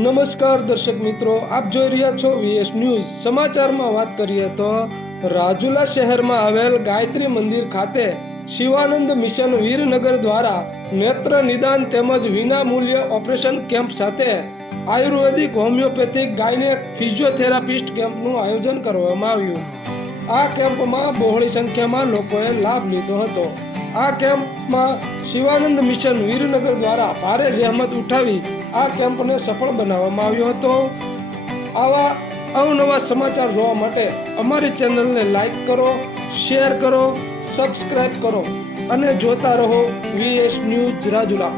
નમસ્કાર દર્શક મિત્રો, આપ જોઈ રહ્યા છો વીએસ ન્યૂઝ। સમાચારમાં વાત કરીએ તો રાજુલા શહેરમાં આવેલ ગાયત્રી મંદિર ખાતે શિવાનંદ મિશન વીરનગર દ્વારા નેત્ર નિદાન તેમજ વિના મૂલ્ય ઓપરેશન કેમ્પ સાથે આયુર્વેદિક હોમિયોપેથિક ગાયનેક ફિઝિયોથેરાપિસ્ટ કેમ્પનું આયોજન કરવામાં આવ્યું। આ કેમ્પમાં બહોળી સંખ્યામાં લોકોએ લાભ લીધો હતો। આ કેમ્પમાં શિવાનંદ મિશન વીરનગર દ્વારા ભારે જહેમત ઉઠાવી આ કેમ્પને સફળ બનાવવામાં આવ્યો હતો। આવા અવનવા સમાચાર જોવા માટે અમારી ચેનલને લાઈક કરો, શેર કરો, સબસ્ક્રાઇબ કરો અને જોતા રહો વીએસ ન્યૂઝ રાજુલા।